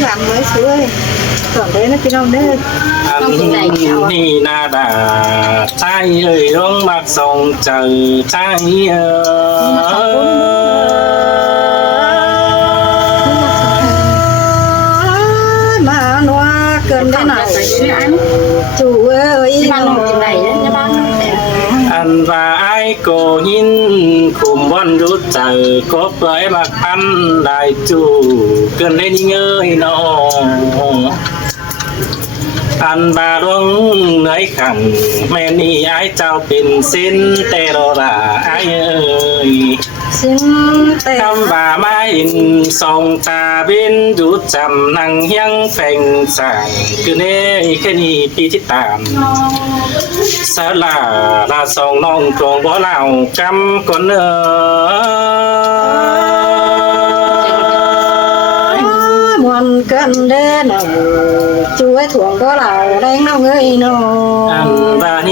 làm mới xuôi còn đấy nó chỉ đâu đấy anh đi na đà trai ơi hướng mặt sông chờ trai mà nó cần thế nào chủ ơi anh và ai cô nhìn cùng bọn rút chờ có với mặt ăn đại chủ cần lên ngơi nó anh bà đuông nơi khẳng mẹ ni ai trao bình xin tê đồ là ai ơi xin tê thăm bà mai in sông trà bên rút chầm năng hiang phèn sảng cứ nê cái ni pi chít tạm sợ là sông nông trồng bó nào căm con muôn cân đê nào chú ấy thuồng có là đánh nào người nào và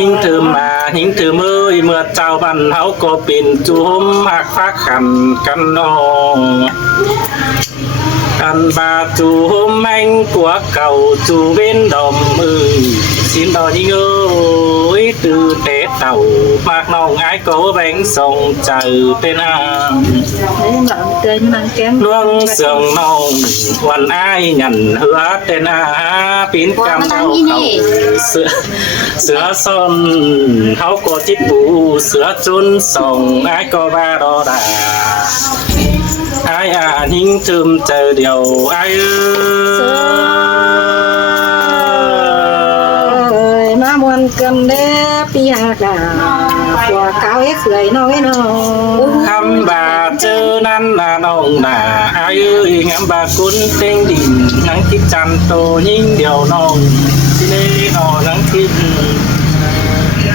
hình thơm ơi mưa trao văn háo có pin chú hôm hạc phát khăn căn nông ăn bà chú hôm anh của cầu chú bên đồng xin đòi đi ơi từ tết tàu mạc nòng ai có bánh sông chờ tên luông sườn nòng hoàn ai nhận hứa tên pin cam đầu sữa son háo có chít bù sữa chun sông ai có ba đo đà ai hình thơm chờ điều ai ơi mà muôn cầm đê pi hạt của cao hết người nói nó hăm bà chơ năn là nông là ai ơi ngắm bà cuốn tên đỉnh nắng thích chăn tô nhìn điều nông nên họ nắng thích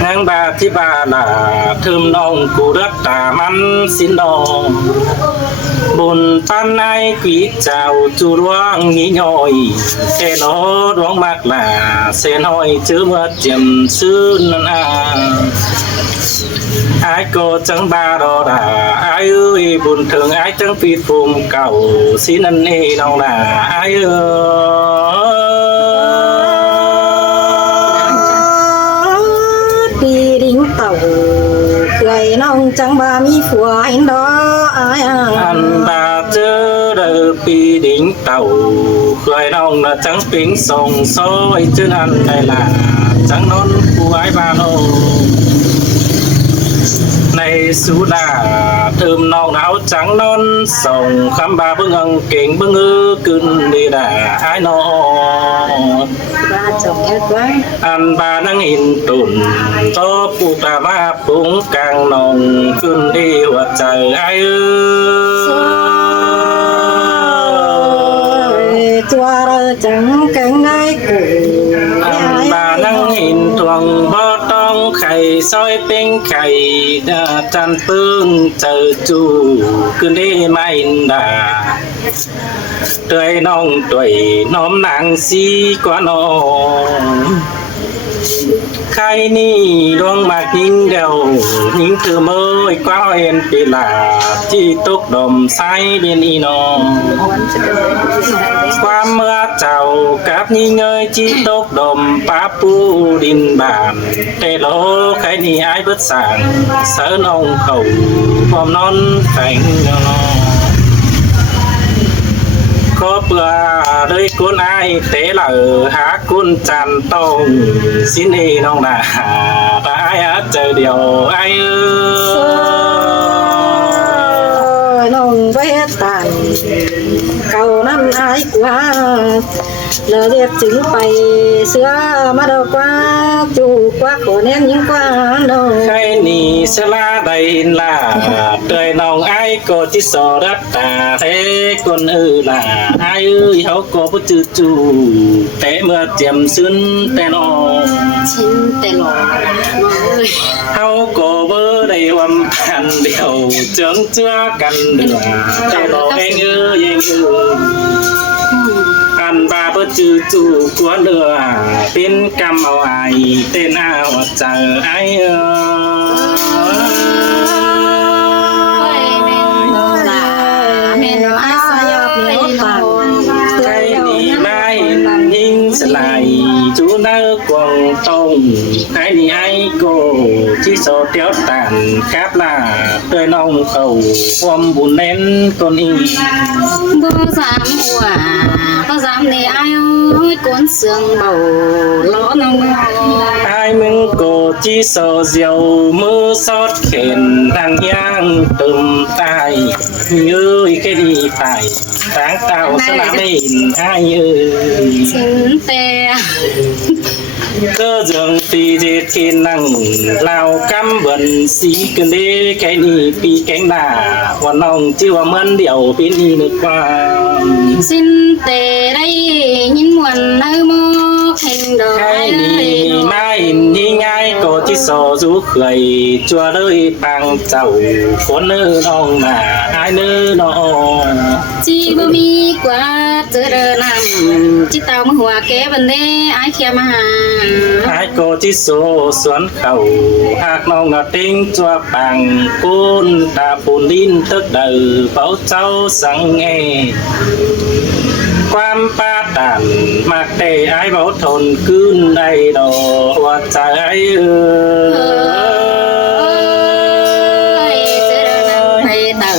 nắng bà thì bà là thơm nông của đất tà mắn xin nông bồn tan ai quý chào chú đoán nghĩ nhoi xe nó đoán bạc là xe nói chứ mưa chiếm xương ai cô chẳng ba đó là ai ơi buồn thường ai chẳng phi phùng cầu xin anh đi đâu là ai đi đính tàu cười nông chẳng ba mi phùa anh đó ai anh ta chớ đợi pi đính tàu cười nông là chẳng tiếng sông sôi chứ anh đây là chẳng nón của ai ba nô này sú là thơm nâu áo trắng non sông khám ba bưng ăn kính bưng ư cưng đi là ai nó ba chồng hết quá ăn ba năng hình tùn to phụ ta ba cũng càng nồng cưng đi hoặc trời ai ơi chua chẳng cánh ai cười ăn ba năng hình thuồng bó tông khay soi bên khay tràn phương chờ chu cứ đi mai đà tuổi nông tuổi nóm nặng si quá nông khai ni đoan mạc nhìn đầu những từ mới quá em bị là chi tốt đầm say bên y nó qua mưa chào cáp nhí ngơi chi tốt đầm pa pu đình bàn tê lô khai ni ai bớt sàng sớ nông khẩu bom non thành nó có bữa đây con ai thế là há con tràn tông xin đi nông là ta ai chờ điều ai nông với tàn cầu năm ai quá lỡ đẹp chứng bày xưa mà đâu quá chủ quá khổ nên những quá đâu khai nì sẽ la đầy là trời nông ai có chỉ sợ đất ta thế con là ai ơi hấu có bút chữ chủ té mưa tiềm xuyên té nó xin tên nó hấu có bơ đầy hoằm hẳn điều chướng chưa cần được té nó anh ơi ăn ba bớt chữ chủ của lửa tên cam màu ai tên nào chờ ai lại chú nơ quần tông ai đi ai cô chỉ số tiêu tàn cáp là đời nông cầu hôm buồn nén con y bố dám hòa có dám để ai ơi cuốn xương bầu lỗ nông ai mừng cô chỉ số diều mưa xót khen đang nhang tùm tai như cái đi phải sáng tạo sẽ làm nên ai ơi xin tè cơ dường phi dệt thiên năng lao cam bẩn xí cần đê cái ni pi cánh đà hoàn lòng chưa mơn điệu bên đi nước qua xin tè đây những nguồn nơi mô thành đồ cái ai ni ơi mai đi ngay có chỉ sò rú khởi chua đời bằng chậu có nơ nong mà ai nơ nó chỉ bố mi quá giờ đờ nằm chỉ tao mà hòa kế vấn đề ai kia mà ai có chỉ số xoắn khẩu hạt nong ngọt tinh chua bằng côn ta phun linh thức đời bảo cháu sáng nghe quan ba đàn mặc để ai bảo thôn cươn đầy đồ hoa trái ơi tờ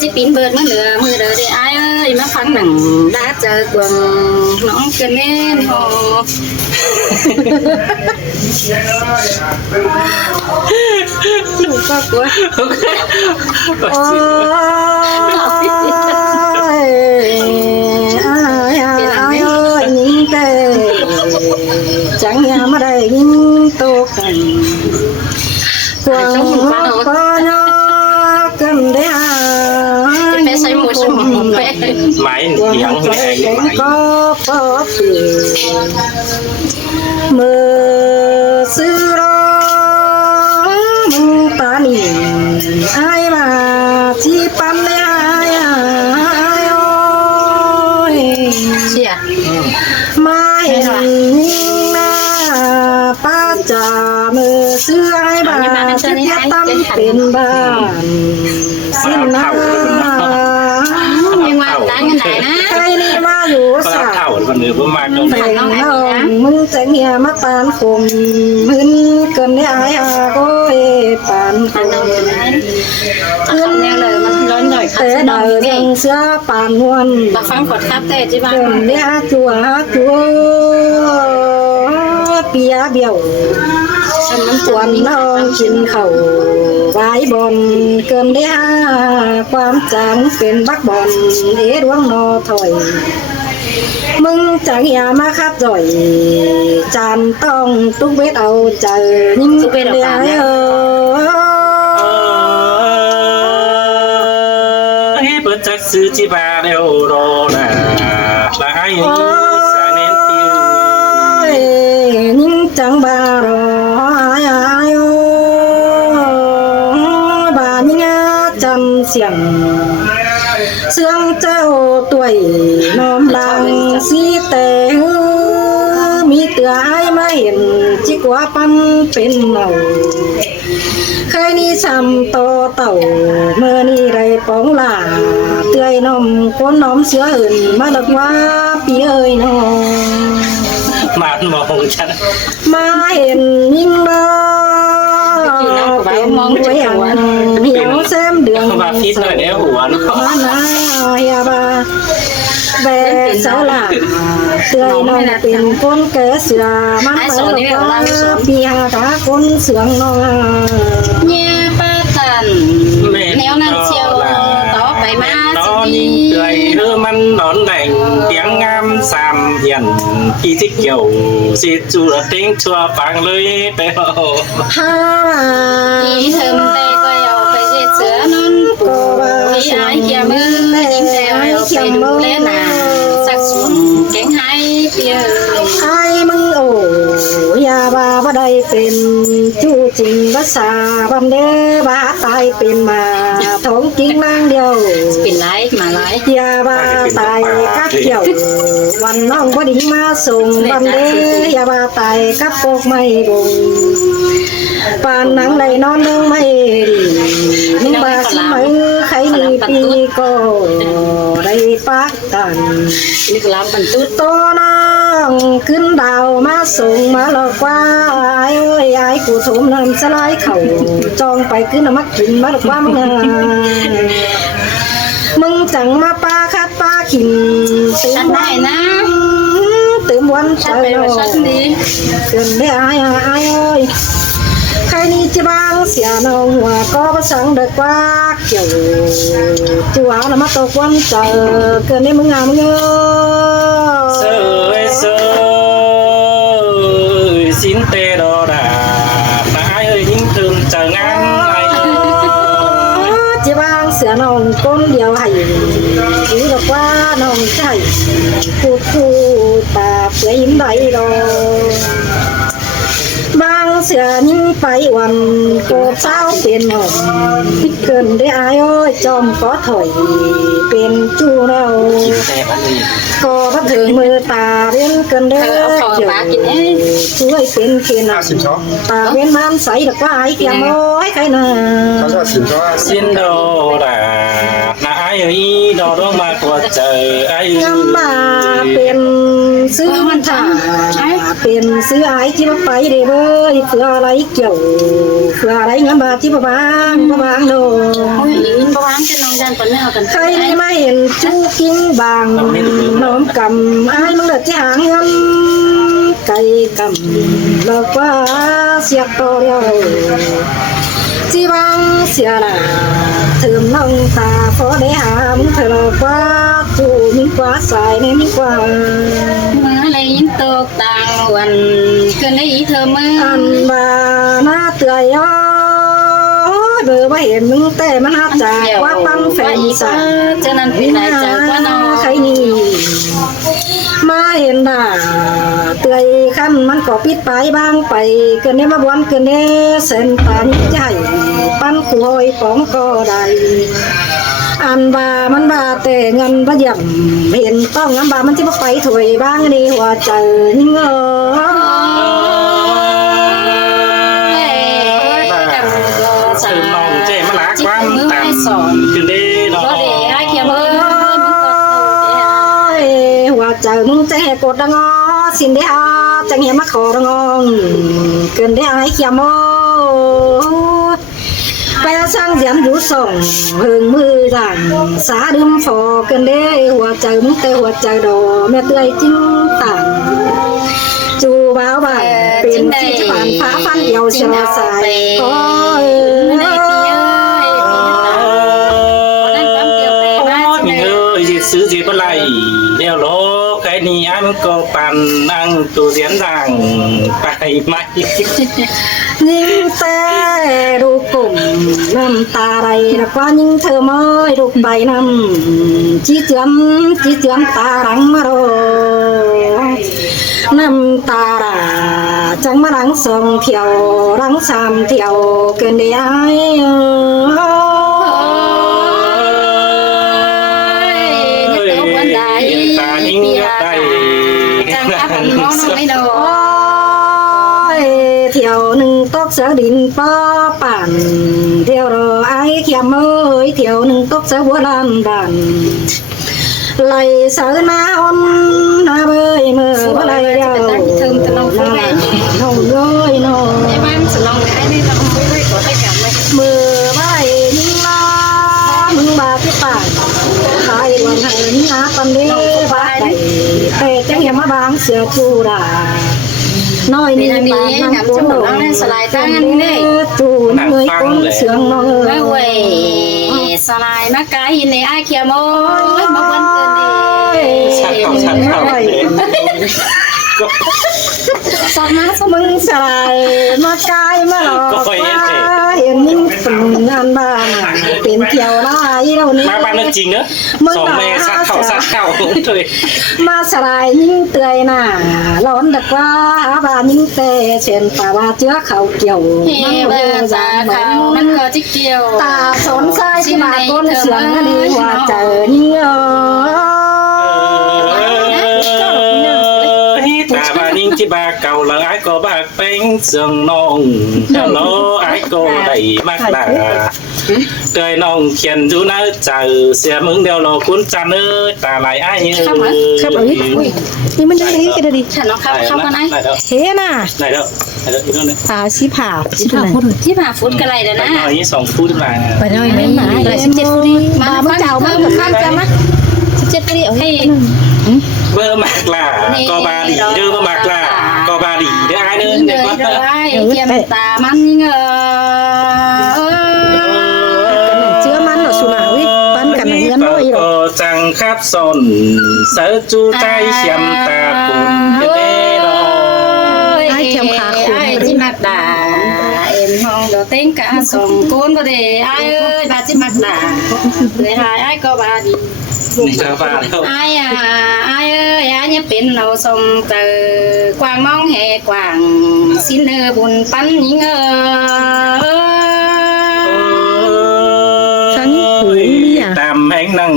chỉ pin bớt mất nửa mưa đời để ai ơi mà phăng nặng đã chờ quần nó cần nên hồ có của ai ơi những tê chẳng nhà mà đây những tô cảnh quần có nó cầm đế bé xây một số một bé máy tiếng mẹ máy có phó mơ xưa đó mừng ta nhìn ai mà chỉ bắn lấy ai ơi gì à mai nhìn na pa trà mơ xưa ai bà thiết tâm tiền bàn xin na nhưng mà cái này nè ai đi ma dù có xả thảo còn nữa cũng mà không thành lòngมึงจะเงียมาปานคมมึนเกินได้อายอาโอ้ยปานคม không nghe lời mà lớn rồi khắp แต่ sẽ ได้ đông ยัง nghe เสื้อปานนวล bà phăng quật khắp tê chứ bà เกินได้จัวเปียเบี้ยว xong nó ส่วนน้องกินข้าวไว้บอนเกินได้ความจังเป็นบักบอนเอดวงนอถอยมึงจังอย่ามาคับจ่อยจานต้องตุกเวทเอาใจยิ่งเดียวhết bớt chắc sư chi ba đều đồ nè là ai sẽ nên tiêu ยิ่งจังบารอายบายิ่งจำเสียงเสียงเจ้าตัวน้อมดังสีแต่มีเตือให้มาเห็นจิกว่าปั้นเป็นเหล่าเคยนี่ซ้ำโตเต่าเมื่อนี่ไรป้องลาเตือยน้อมคนน้อมเสืออื่นมาดักว่าปีเอ้ยน้อง mạn mong chắc มาเห็นยิ่งบ่เป็นไว้อันเหี่ยวแซมเดือง và phít rồi đéo hùa nó มานาเฮียบาแบกเสาหลักเตือนน้องเป็นคนแก่เสือมันเปิดว่าปีหากาคนเสืองน้อง nha ba thần nếu năm chiều tó phải ma nó chỉ nhìn đi cười hư măn đón đành tiếng ngam xàm hiền khi thích kiểu xịt chu là tiếng chua phang lưới bèo ฮ่า đi thơm tê coi ao phải dệt sữa non vì ai kia mơ nhìn tê ao phải đủ lên à sắc xuống cánh hai tia ไอ้มึงโอ้ยาบาบ่ได้เป็นจู้จริงภาษาบันเดบาตายเป็นมาท้องจริงนางเดียว เป็นไรมาไร ยาบาตายกับเกี่ยววันน้องบ่ดิ่งมาส่งบันเดยาบาตายกับปกไม่บง ปานหนังในนอนนึงไม่ดีมึงบาสิมือใครมีปีก็ได้ปักกัน นี่ก็ลำปันตุ๊ด โตน้องขึ้นดาวมาส่งมาหลอกว่าไอ้เอ้ยไอ้กูถมน้ำสลายเข่าจองไปขึ้นมากินมาหลอกว่ามึงจังมาปลาคัดปลาขินตื่ ฉั น นได้นะ ตื่นวันเช้า ฉันเป็นแบบฉันดี เกินได้ไอ้เอ้ยใครนี่จะบางเสียน้องหัวก็ประสังเด็กว่าเกี่ยวจัวน้ำมาตกวันเจอเกินได้มึงงามเงอ เซยเซยสินเตดอดาตายเอ้ยยิ่งถึงจะงานไอ จะบางเสือน้องก้นเดียวให้ถือบอกว่าน้องใจพูดตาเปลือยยิ้มใบดอบางเสือนิ่งไปวันโกบเศร้าเป็นหอมเกินได้อายอ้อยจอมก็ถอยเป็นจูเรา คิดแต่อันนี้ ก็พัดถึงมือตาเว้นเกินเด้ เธอเอาของ เกี่ยว ปลากินเอง ช่วยเป็นเคนตาเว้นมันใสดอกว่าไอ้แก้มโอ้ยใครน่ะ สินโดดานาไอเอ้ยดอดวงมากว่าเจอไอ้ งำมาเป็นซื้อมันถ่าเป็นซื้อไอ้ที่มาไปเด้เว้ยเพื่ออะไรเกี่ยวเพื่ออะไรงำมาที่บางโด โอ้ยอินประวันจะน้องยันปนแม่เอากัน ใครไม่เห็นจูกิ้งบางน้อมกำไอ้มึงเดือดที่หางเงินไก่กำหลอกว่าเสียกตัวเดียวจีบังเสียละเติมน้องตาพอได้หามเธอหลอกว่าจูมีกว่าสายในมีกว่า เมื่อไรยินตกต่างวันเกินได้อีเธอมือ อันบาหน้าเตือยย้อยเบอร์ว่าเห็นมึงแต่มันหักจากว่าปังแฟนสา เจ้านั้นเป็นไรเจ้าว่าน้อง ใครนี่มาเห็นด่าเตือยคันมันก็ปิดไปบางไปเกินได้มาบวนเกินได้เส้นปานใจปั้นคุยของก็ได้อันบามันบาแต่เงินประหยัดเห็นต้องอันบามันที่มาไปถวยบ้างนี่หัวใจยิ่งถึงน้องเจมาลักความตามถึงได้ดอ ก็เดี๋ยวให้เขียนมือ หัวใจมึงจะให้กดดังอสินได้อาจังเหี่ยมาขอดังองเกินได้ให้เขียมไปสร้างเสียงอยู่ส่งเพิงมือดังสาดึมฟอเกินได้หัวใจมึงแต่หัวใจดอแม่เตยจิ้งต่างจูบ้าวบ้านเป็นที่ผ่านฟ้าฟันเดียวเชียวสายโอ้ย มีเงยซื้อจีบอะไรเดี๋ยวโลกไอ้นี่อันก็ปั่นนั่งตัวเสียนดังไปไหม ยิ่งแต่ดูกลุ่มน้ำตาไหลแล้วก็ยิ่งเธอไม่ดูใบน้ำจีเจือมตาหลังมาโรน้ำตาดาจังมาหลังสองเที่ยวหลังสามเที่ยวเกินได้ตานิ่งได้ จังอาผันมองไม่โด โอ้ยเที่ยวหนึ่งตกเสือดินป้อปั่นเที่ยวรอไอ้เขียมเอ้ยเที่ยวหนึ่งตกเสือบัวลานบันไหลเสือหน้าอ่อนหน้าเบยเมื่อว่าไหลเดียวน้องเอ้ยน้อง ไอ้บ้านสลองไอ้นี่เราไม่ได้ขอให้กลับเลย มือไหลนิ่งล้อมึงบาที่ป่าขายวันให้นิ่งหาปันเด้บาไปแต่จังอย่ามาบางเสือจูดาน้อยนี่ปานน้ำจูจูเงยก้นเสืองน้อง ไม่เว้ยสลายมาไกลในไอ้เขียวโม้ยมาวันเกินดี ชัดเข้า สมาสมึงสลายมากายมาหลอกเห็นนิ่งเป็นงานบ้านเป็นเที่ยวลายเรานี่ มาบ้านจริงเนอะสองแม่ชัดเข้าเลย มาสลายยิ่งเตยหน้าร้อนดักว่าหาบ้านยิ่งเตยเช่นป่าว่าเชื้อเขาเกี่ยว เฮ้เบอร์จ่าเขามันก็จิเกี่ยว ตาสนใจที่มาก้นเสียงดีว่าเจอยิ่ง ตาบานิ่ง ที่บาเก่าหลังไอ้ก็บาเป็นเสียงน้องแล้วล้อไอ้ก็ได้มากด่าเกยน้องเขียนอยู่นะเจอเสียมึงเดียวเราคุ้นจันเอ้ยตาไหลไอ้เอ้ย ครับเอาดินี่มันยังไงกันดิ ฉันน้องเข้ากันไหน เฮ้น่ะ ไหนเด้ออีกแล้วเนี่ย สิผ่า ที่ผ่าฟุตกันไรเด้อ ไป นะ หน่อยนี่2 ฟุตมา ไปหน่อยไม่หมา17ฟุตมาเมื่อเจ้ามาข้ามกันมา17ฟุตเอาให้ เบอร์มากล่ะก็บาดีเด้อมากล่ะก็บาดีเด้อไอ้เด้อ เง เด็ก ย ว่า เด้อเกียมตามันเงย เชื่อมันเหรอสุนาวิปั้นกันเงินน้อยหรอ ก็จังคับสนเสือจูใจเขียมตาปุ่นเด้อ ไอ้เข็มขาคูไอ้จิมักดาเอ็มห้องเดี๋ยวเต้นกะส่งโกนบ่ได้ไอ้เอ้ยบาจิมักดาเลยหายไอ้ก็บาดี นี่ก็บาแล้ว ไอ้ไอ้เอ้ยไอ้เนี่ยเป็นเราส่งเจอกวางมองแห่กวางสินเนื้อบุญปั้นยิงตามแห่งนั่ง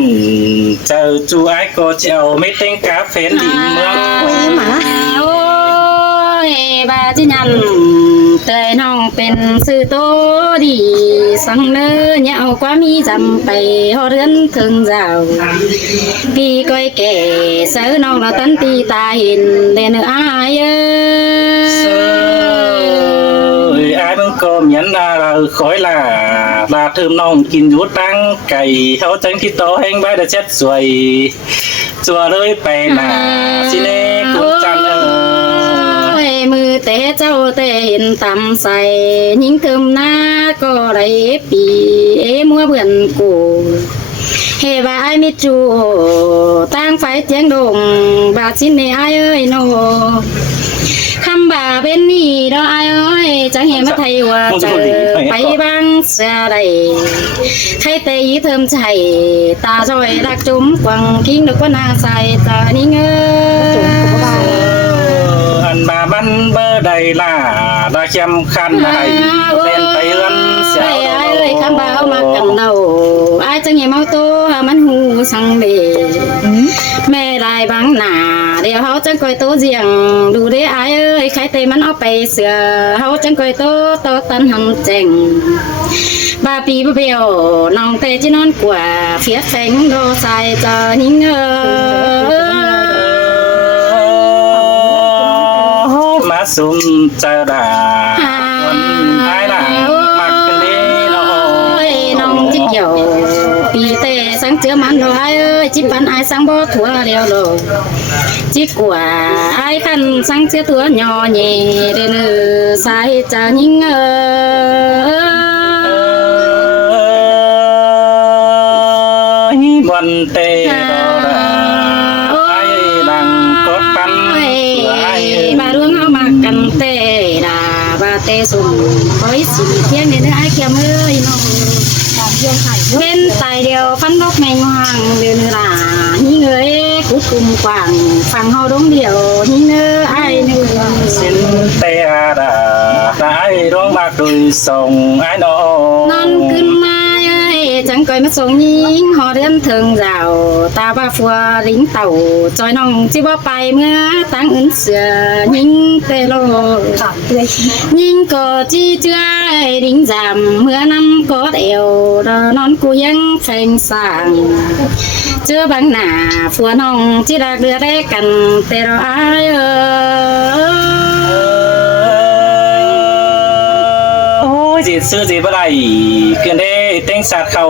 เจอจูไอ้ก็เจ้าไม่เต้นกาเฟนดินเมือง โอ้ยหมา โอ้ยบาจิยันเตยน้องเป็นสื่อโตดีสังเนื้อเนี่ยเอาความมีจำไปหอเรือนถึงเจ้าพี่ก้อยแก่เสือน้องเราตันตีตาเห็นเด่นอายเอ้ ไอ้มึงก็เหมียนเราคอยล่ะบาเทิมน้องกินอยู่ตั้งไก่เขาจังที่โตแห้งใบเดเช็ดสวยจัวเลยไปน่ะสิเน่กุจันเออ มือแต่เจ้าแต่เห็นตำใส่ยิงเติมหน้าก็ไรปีมัวเบื่อนกูเฮบาไอมิจูตั้งไฟเจียงดงบาสินเนไอเอ้ยโนคำบาเป็นนี่ดอไอเอ้ยจังเห็นมาไทยว่าเจอไปบางเสียใดใครแต่ยีเทิมใจตาจอยรักจุ้มกวังกิ้งดอกว่านาใส่ตานี่เงย อันบามันเบอร์ใดล่ะดาเข้มขันให้เล่นไปเอื้อนเสีย เอ้ยคำบ่าวมากันเดาไอ้จังเหี้ยเมาโตมันหูสังเดแม่ได้บางหน้าเดี๋ยวเขาจังก้อยโตเจียงดูได้ไอ้เอ้ยใครเตมันเอาไปเสือเขาจังก้อยโตโตตันหำแจงบาปีบ่เปียวน้องเตจินอนกว่าเฟียแฝงโดใส่จอนิ่งมาซุ่มเจอดาคนไอ้หลังมักกันดีเนาะ น้องจิเกี่ยวปีเตสังเจือมันไอ้เอ้ยจิปันไอ้สังบ่ถั่วเดียวโลจิกว่าไอ้คันสังเจือถั่วย่อเย่เด้อสายจายิงวันเตะไอ้ดังกดปันไอ้ มาร่วงเอามากันเตดาบาเตสุ่มคอยสิเที่ยงเด้อไอ้เกี่ยมเอ้ยน้องเว้นตายเดียวฟันนกแมงว่างเดือนหลานี่เงยคุดคุมกว่างฟังเฮาดงเดียวนี่เนอไอ้เนื้อ สินเตะดาไอ้ร้องมากโดยส่งไอ้น้อง นอนขึ้นมาเอ้ยจังก่อยมาส่งยิงหอเรือนถึงเจ้าตาบ้าฟัวลิงเต่าจอยน้องจิบ่ไปเมื่อตั้งอื่นเสือยิงเตโลยิงก็จีเจ้ยดิ้งจำเมื่อนำกอดเอวนอนกูยังแฝงสางเจอบางหน้าฟัวน้องจิรักเรือได้กันแต่เราอายจีซื้อจีบอะไรเกินได้เต้งสัตว์เข้า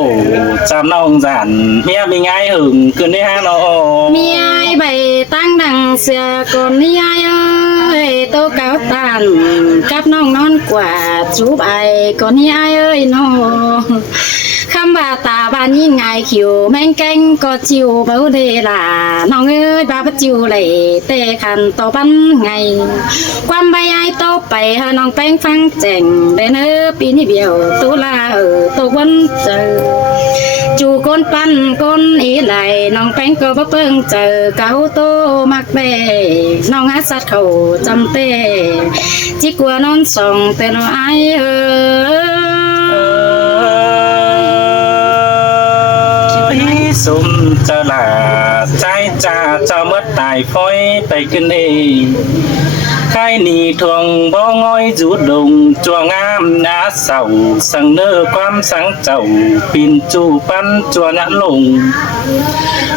จำน้องจันเมียมีง่ายหึงเกินได้ห้าน้อง มีไอ้ใบตั้งดังเสือก่อนนี่ไอ้เอ้ยโตเก่าตันกับน้องนอนกว่าจูบไอ้ก่อนนี่ไอ้เอ้ยน้องคำว่าตาบ้านยิ่งไงขิวแมงแกงก็จิวเบาเดล่ะน้องเอ้ยบ้าปจิวเลยเตะขันต่อบันไงความใบไอ้โตไปหาน้องแป้งฟังแจ่งเดนปีนี้เบี้ยวตุลาตัววันเจอจูก้นปั้นก้นอีไหลน้องแป้งก็บ่เปิ้งเจอเก่าโตมักเบ้น้องหาสัตว์เขาจำเต้จิกลัวนอนส่องแต่น้องไอ้สุ่มจะหลา ใจจ่าเจ้าเมื่อตายฟ้อยไปขึ้นเอง khai nì thuồng bó ngói rút đồng chùa ngam đã sầu sang nơ quam sáng chầu pin chu pan chùa nhãn lùng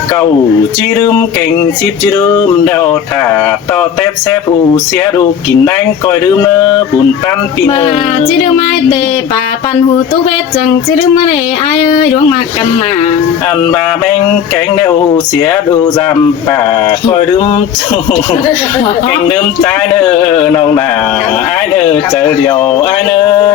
cầu chi đơm kênh ship chi đơm đào thả to tép xếp u xé đu kín đánh coi đơm nơ bùn pan pin bà chỉ đưa mai tề bà pan hù tú vết chẳng chỉ đưa mai để ai ơi đuông mà cầm mà ăn bà bánh cánh đeo xé đu giam bà coi đơm chu cánh đơm trái nơ nông nà ai nơ chờ điều ai nơ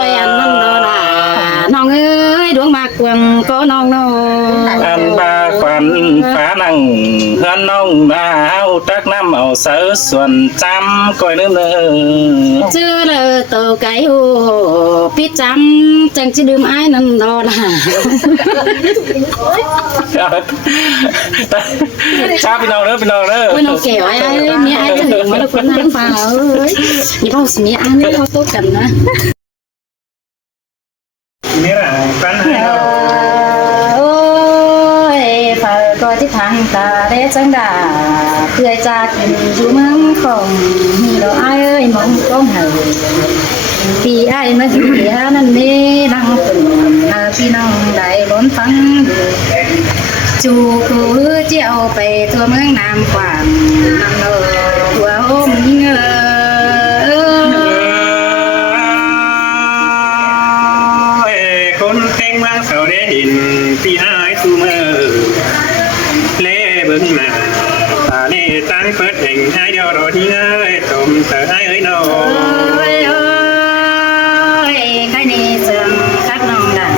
ơi ăn nông đó là nông ơi đuông mà quần có nông nông ăn ba quan phá năng hơn nông là áo trắc năm màu sớ xuân trăm coi nữa chưa là tàu cái hồ biết chăm chẳng chỉ đưa ai nông đó là sao bên nào nữa ôi nó kẹo ai mẹ ai chẳng mà nó quấn ăn vào ơi như bao mẹ ăn nó không tốt cần á nghĩa là quán hay ôi phải coiที่ทางตาได้จังดาเพื่อจากอยู่เมืองของเราไอ้เอ้ยมองก้องเหาปีไอ้มาอยู่เดียนั่นนี่ดังตุ่มพี่น้องได้ล้นฟังจูคือเจ้าไปทั่วเมืองน้ำกว้างน้ำโลหัวโอมเงอคนเต็งมังเขาได้เห็นพี่หายตูมือเล่เบิ้งหน้าตาเล่ตั้งเปิดแห่งหายเดียวรอที่เอ้ยตมเธอให้เอ้ยน้อง ใครนี่เสื่อมคักน้องด่า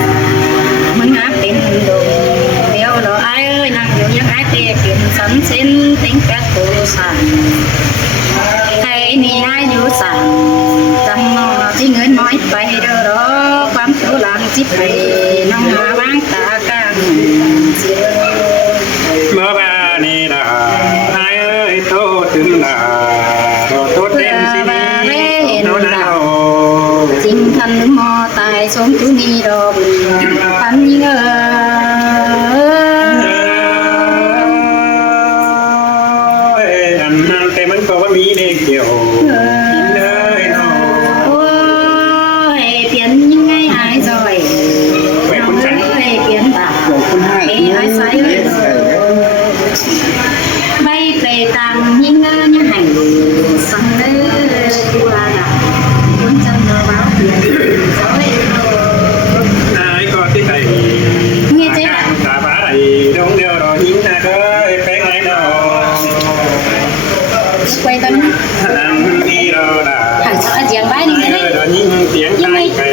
มึงหาเป็นดงเดี๋ยวเราไอ้เอ้ยนั่งอยู่ยังไอ้เตี้ยกินสันสินติ้งแป๊กกูสั่นใครนี่ไอ้อยู่สั่นจำน้องที่เงินน้อยไปเด้อรอความทุลังจิตไปน้องหาวางตากลางเสีย เมื่อวานนี้นะไอ้เอ้ยโตถึงนาโตเต็มที่นี่โน่นเอา จริงทันหรือมอตายสมทุนีดอกพันยิ่งอันนั้นแต่มันก็ว่ามีเด็กเดียวเลยเนาะ โอ้ยเปลี่ยนยังไงหายจอยน้องเอ้ยเปลี่ยนตาเอ้ยหายใสเลยใบเปรตังยิ่งเงินยังหันสังเด้อตัวน่ะคุณจำเราบ้าเปลี่ยนโอ้ย ไอ้ก็ที่ไหน เงี้ยเจ๊ ตาบ้าไหนดงเดียวรอยิ้มนะก็เป็นไงเนาะ quay tên อันนี้เราด่า hàng sao anh giang bái đi cái รอ đấy ยิ้มเสียงไก่ไก่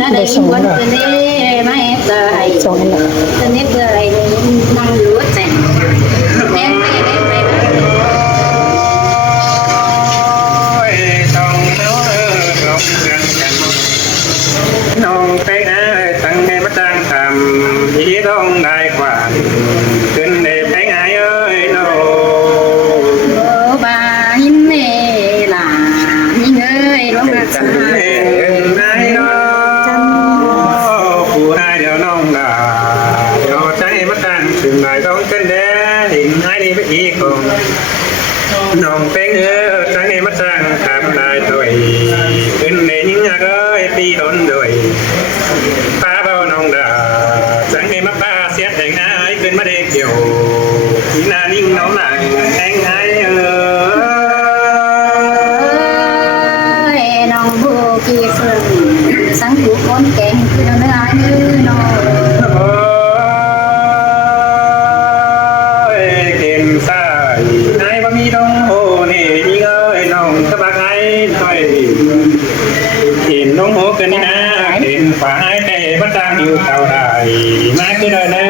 đã đây quên tên đi mấy em đời tên em đời năm lúa chèn em về ต้องเนาะลงเรื่องกันน้องไปตั้งให้มาตั้งทำที่ต้องได้กว่าขึ้นในแพงไอ้เอ้ยน้อง bà nhìn mẹ là nhìn ơi đó là จันเห็นไอ้น้องผู้ให้เดี๋ยวน้องด่าเดี๋ยวใจมาตั้งถึงไหนต้องเป็นแดนหินให้ดีไปอีกคนน้องเป็นตั้งให้มาตั้งทำได้ด้วยขึ้นในยิ่งเอ้ยปีโดนด้วยป้าเบาน้องด่าตั้งให้มาป้าเสียแห่งไอ้ขึ้นมาเด็กเดียวที่นานิ่งน้องหลังแห่งไอ้nong bu kia phượng sáng cụ con kèn cứ nó nói ai như nó เก่งสายนายว่ามีน้องโอ้นี่มีเอ้ยน้องสบายไอ้ถอยเห็นน้องโหกันนี่นะเห็นฝ่ายแต่บ้านต่างอยู่เท่าไรมาคือเดินนะ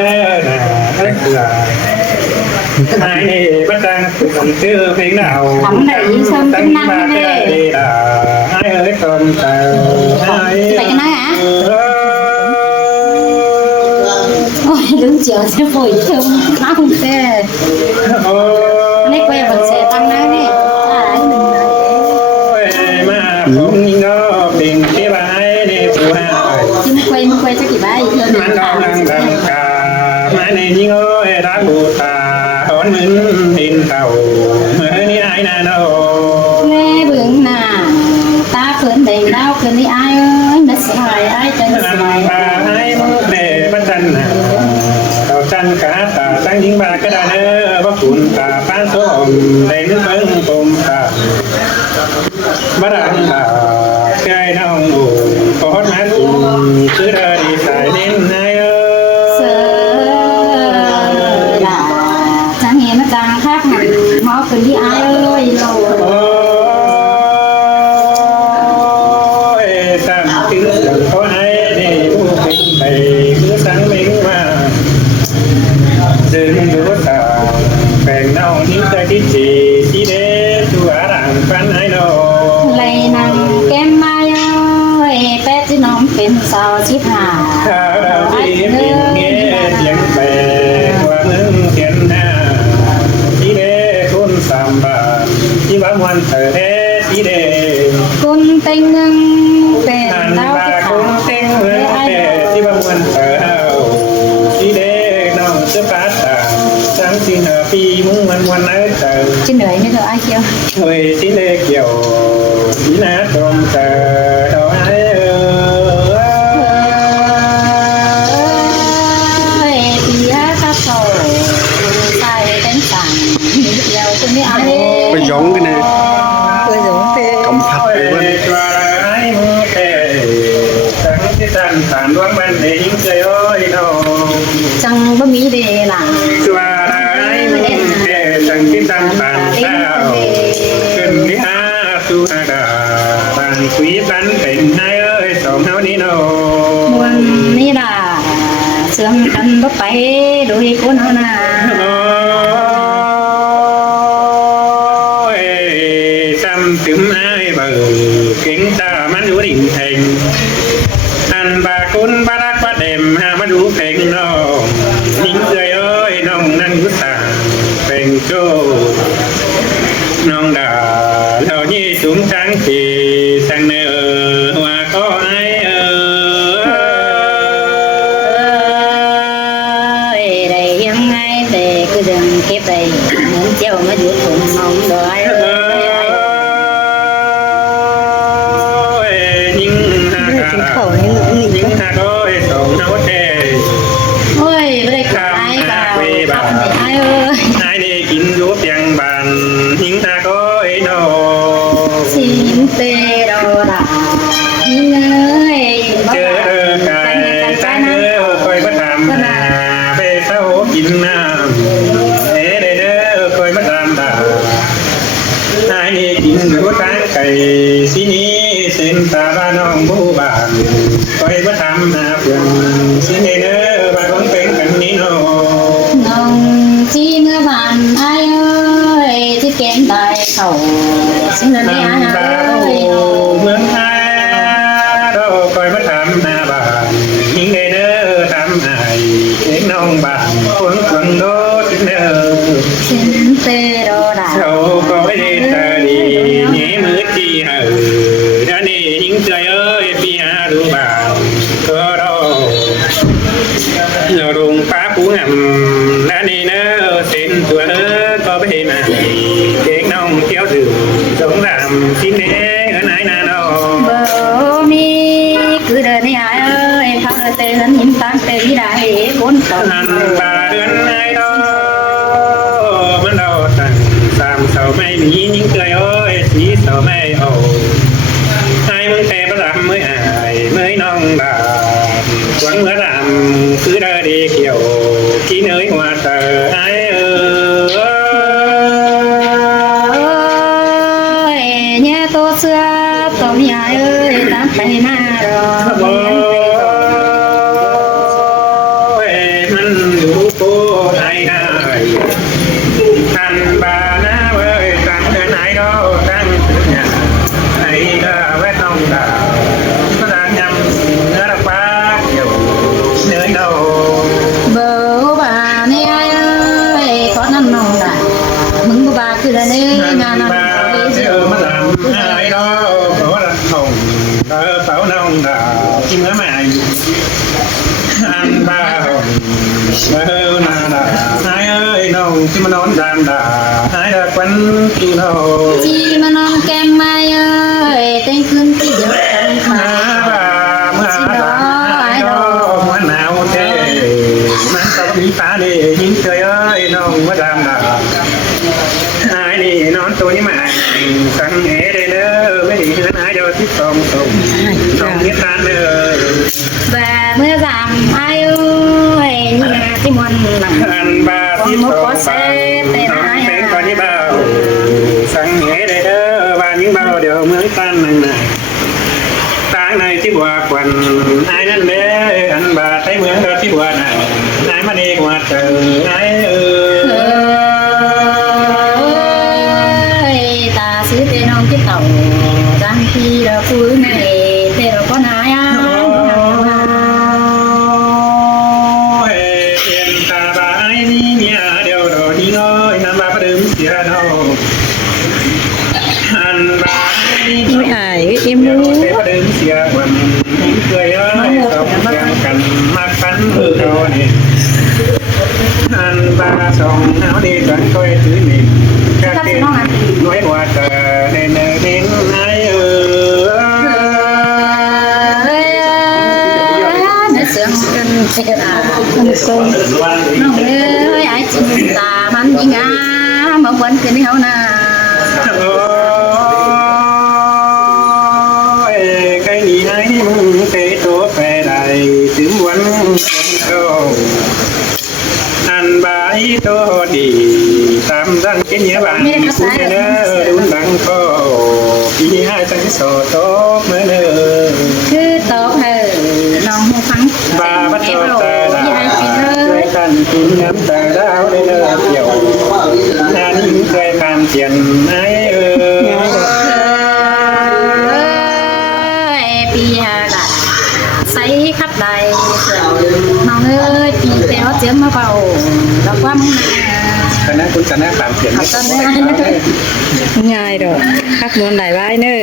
ไอ้นี่บ้านต่างถูกกันชื่อเพลงดาว thẩm này sơn ตั้ง tính มา năng เพื่อ đi ดีดาไอ้เอ้ยตนแต่ไอ้ vậy cái nói hả ôi đứng chờ sẽ vội không không thế โอ้ này quay bằng xe tăng nói điมาผมนี่ก็เป็นที่บ้านในผู้หาย chứ nó quay chắc kỳ bái มันกำลังดังกามาใน ยิ่งเอ้ยรักบูตาหอนมึนดินเก่าเมื่อนี้ไอ้นาโน แม่เบื้องหน้าตาเขินเด่งดาวเขินนี่อายเอ้ยนัดสายอายจัน นัน สาย ตาให้มุกเดบัจันนาเราจันกาตาตั้งยิงบากระดาเนอว่าคุณตาป้านส้มเด่นเบิ้งปมตาบดังตาใจน้องโอ้ขอนัดชื่อเธอดีสายเน้นนายเอ เสือด่าจังเห็นมาจังคักหันหมอเขินที่อายเอ้ยโล โอ้ยตามถึงขอให้ได้ผู้เป็นไปคือสังเมงว่าดึงดูตาแบ่งน้องนี้ใจที่จีที่เด็ดตัวร่างฟันให้น้อง ไหลนังแก้มมาเอ้ยแป๊ดที่น้องเป็นสาวชิบหา ข้าเราที่เป็นเงี้ยเสียงแปลกว่ามึงเขียนหน้าที่เด็ดคุณสามบาทที่ว่าวันเธอเด็ดที่เด็ด คุณเต็งเงินเป็น อัน ดาว บา ที่ คง ขา เต็งเมืองแต่ที่ว่าวันเธอเอาที่เด็ดน้องเสื้อผ้าตาสังสินาปีมุ่งวันไหนเธอ จะเหนื่อยไหมเธอไอ้เคียว เฮ้ยที่เล็กเกี่ยวที่นาตรงเธอเอาไอ้ปียทับโซ่ใส่เป็นสั่งเดียวคนนี้ไอ้ Phải giống cái này เคยสงเพ cầm phạt เฮ้ย cái bên ตัวไอ้มือเตะสังที่ตันสารดวงมันเองใจโอ้ยน้อง จังบะมีเดล่ะ ตัวไอ้มือเตะสังที่ตันสารเท้าขึ้นที่หาตัวดาบางคุยกันเป็นไงเอ้ยสองเท่านี้น้อง มวนนี่ล่ะเสื่อมกันบ่ไปโดยคนเฮานา โอ้ยซ้ำถึงไอ้เบิกเก่งตามันอยู่ดิ่งแทงอันบาคุณบารักบาเดมหามาดูเพลงน้องนิ่งเอ้ยเอ้ยน้องนั่นกุตาเพลงโจน้องดาเรายี่สูงจังทีสังเนอว่าก็ไอ้ได้ยังไงแต่คือดึงเก็บได้เหมือนเจ้ามาอยู่ถุงน้องดอย ยิ่งหา กินข้าวนี่หนุ่มนี่ ยิ่งหาก็ส่งเอาเท โอ้ยไม่ได้ขายเปล่าขับไม่ได้เอ้ย นายได้กินรูปยังบานยิ่งหาก็โน สินเตโดดาเงย เจอไก่ตั้งคอยมาทำนาไปเศร้ากินน้ำเด้อคอยมาทำดานายได้กินรูปตั้งไก่สินี้เส้นตาบ้านน้องบูบานคอยมาทำนาเพื่อนสิเด้อบ้านของเป็นกันนี้โน น้องจีเมื่อวานไอ้เอ้ยที่เกมได้เขาสิ่งนั้นนี่อ่ะ ตา เอ้ย เมืองไทยเราคอยมาทำหน้าบ้านยิ่งได้เด้อทำให้เองน้องบ้านคนคนโน้ตเด้อ สินเตโดดา เขาก็ไม่ได้ตาดีนี่มือที่หาด้านนี้ยิ่งใจเอ้ยพี่หาดูบ้านก็รอเราลงฟ้าผู้งำด้านนี้เนอเส้นตัวเออก็ไปมาเองน้องเที่ยวดื่มสงรามที่เน่ไหนนาโน เบอร์มีคือเดินนี่เอ้ยพักเตะนั้นหินตั้งเตะที่ได้คนต่อ นันตาเดือนไอดอมันเราตั้งสามเสาไม่มียิ่งเกยโอ้ยสีเสาไม่เอาให้มึงแต่ประดำเมื่ออายเมื่อน้องดาหวังเมื่อดำคือได้ดีเกี่ยวที่เนยหัวเตอไอเนี่ยตัวเสื้อตัวมีเอ้ยตามไปหน้ารอ โอ้ยมันอยู่โป้ไทยได้ทันบานาเว้ยตั้งเดินไหนเราตั้งเนี่ยไอ้ก็แวะต้องดาวก็ได้ยำเนื้อปลาเกี่ยวเนื้อเรา เบอร์บ่าเนี่ยเอ้ยขอน้ำนองได้มึงบ่าคืออะไรงาน บา อะไร เจอมาลำไอ้เราเพราะว่าเราเสาหน้า เมื่อนาดาหายเอ้ยน้องที่มานอนดามดาหายดาควันที่เรา จีมานอนแกมมาเอ้ยเต้นขึ้นที่เดียวกันค่ะ บ่าเมื่อหายดอกมันหนาวแท้มันก็มีฟ้าเลยหินเคยเอ้ยน้องมาดามดาหายนี่นอนตัวนี้มาสังเอเด้อไม่ดีเงินหายเดียวที่สองสมสองนิทานเลย แต่เมื่อสามอายุนี่นาที่มันหลัง อันบาที่สองบาทน้องเป็นคนที่เบาสังเกตได้เด้อบานยิ่งเบาเดี๋ยวเมืองตันนั่นน่ะต่างในที่บัวควันไอ้นั่นเด้ออันบาทให้เมืองเราที่บัวน่ะไอ้มันเองว่าเจอไอ้ตาซื้อเตน้องที่เต่าดังที่เราคุยในเตเราก็นายอ่ะ เอ็นตาบายนี่เนี่ยเดี๋ยวรอนี่น้อยน้ำบาประเดิมเสียเนาอันบานี่ ไม่อายเอ็ม เดี๋ยว รู้ เสียประเดิมเสียวันนี้เคยเอ้ยต้องยังกันมากันเราเนี่ยอันบาสองเอาดีกันคอยถือนี่แค่เต็มน้อยกว่าแต่เน้นเน้นไอ้เสียงกันเสียดายน้องเอ้ยไอ้จินตามันยิ่งอ่ะมาวันคืนนี้เขาน่ะ cái gì ấy mừng thế tốt về đây tiếng vẫn đâu ăn bãi tô đi tam răng cái nhớ bạn cũng nhớ đúng đắng có khi hai chân sổ tốt mới nơ คือโตเออน้องหูฟัง bà bắt cho ta đã chơi khăn kín ngắm ta đau đến nơ kiểu ta những chơi khăn tiền ấy ơi ปีหาละใส่ขับใดน้องเอ้ยปีแก้วเจียมมาเบาดอกว่ามึงนะ คณะคุณคณะขามเขียนไม่ต้อง ง่ายดอกคักมวนหลายใบเน้อ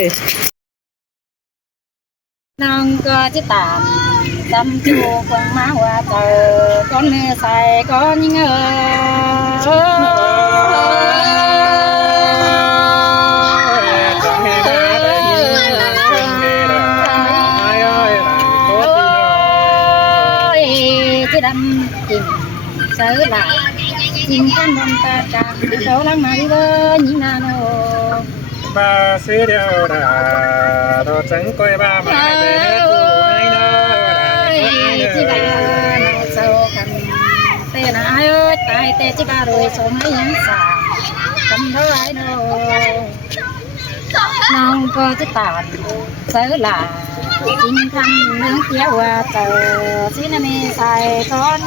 น้องก็จะตามจำจูคงมาว่าเจอก้อนเนื้อใส่ก้อนยิ่งที่ดำจิ้มเสือหลาจิ้มกันบนตาจากเขาลังมาดีเลยยิ่งนาโน ba xứ đều đã đồ trắng coi ba mà về hết ai đâuที่บ้านเศร้าคันเต้นายเอ้ยตายเต้ที่บ้านรวยสมให้ยังสากันเท่าไรโนน้องก็จะตามเสือหลาจริงคำเนื้อเกี้ยวว่าเจอสินามีใส่ก้อน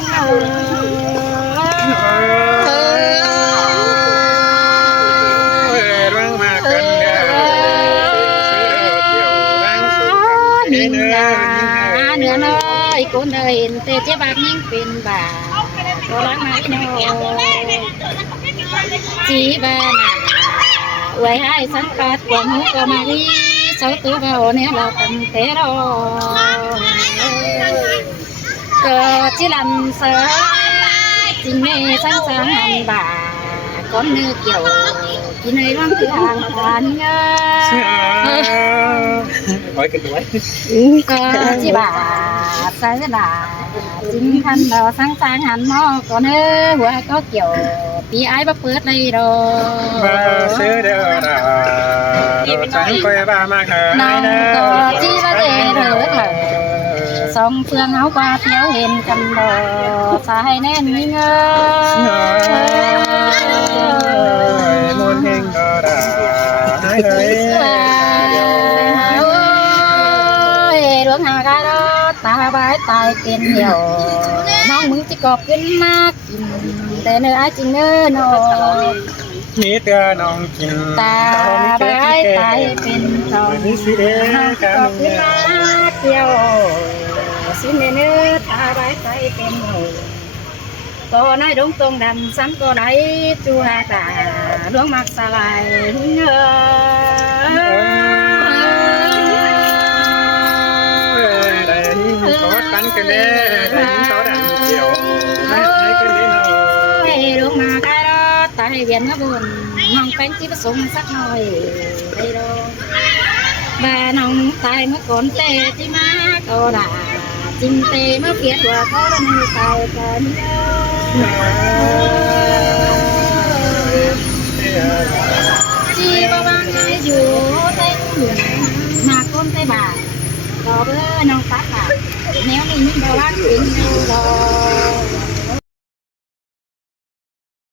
เนื้อน้อยคนเดินเตะเจ็บแบบยิ่งเป็นบาก็รักมาโนจีบานาไว้ให้สังกัดกว่าหูก็มาดีเสาตัวเบาเนี่ยเราตั้งแต่รอก็จิลันเสือจริงในสังสารหันบาก้อนเนื้อเกี่ยวกินในร่างคือห่างกันเงา hỏi kinh quá ก็จิบาใส่ดาจริงคันเราสังสารหันมอก็เนื้อหัวก็เกี่ยวปีไอ้บ่เปิดเลยรอ ba xứ đều đã đồ trắng coi ba mà khờ น้องก็จีบาเดเด้อค่ะสองเฟืองเอากว่าเที่ยวเห็นกันบ่สายแน่นมีเงิน môn hình đó đã hai đời ดวงหากาดตาบายตายเป็นเหี่ยวน้องมึงจะกอบขึ้นมากกินแต่เนื้อจริงเนื้อโน มีเตือน้องกิน ตาบายตายเป็นทอง มีสีแดง ก กั อน บขึ้นมากเกี่ยวสิ้นเนื้อตาบายตายเป็นหนูก็น้อยดงตรงดำซ้ำก็ได้จูหาตาดวงมักสลายเงอcó cánh cái nè có đàn chiều ให้เวียนมาบุญน้องแป้งที่ผสมสักหน่อยได้ดอกbà nông tài mất còn tê tí má cô đà chim tê mất kiệt và có lên tài cần chi ba ba ngày dù tên mà con tê bà có bữa nông phát à nếu mình ba bác chuyện đâu